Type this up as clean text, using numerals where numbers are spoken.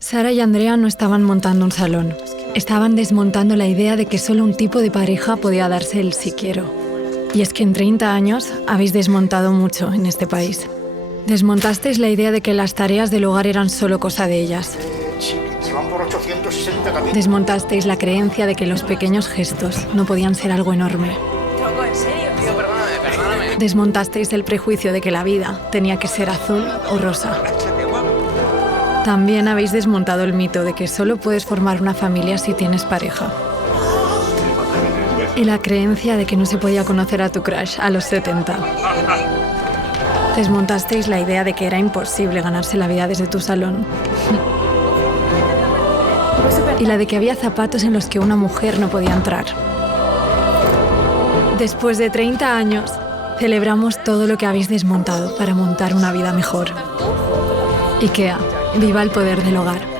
Sara y Andrea no estaban montando un salón. Estaban desmontando la idea de que solo un tipo de pareja podía darse el sí quiero. Y es que en 30 años habéis desmontado mucho en este país. Desmontasteis la idea de que las tareas del hogar eran solo cosa de ellas. Se van por 860 caminos. Desmontasteis la creencia de que los pequeños gestos no podían ser algo enorme. Tronco, ¿en serio? Tío, perdóname. Desmontasteis el prejuicio de que la vida tenía que ser azul o rosa. También habéis desmontado el mito de que solo puedes formar una familia si tienes pareja. Y la creencia de que no se podía conocer a tu crush a los 70. Desmontasteis la idea de que era imposible ganarse la vida desde tu salón. Y la de que había zapatos en los que una mujer no podía entrar. Después de 30 años, celebramos todo lo que habéis desmontado para montar una vida mejor. IKEA, viva el poder del hogar.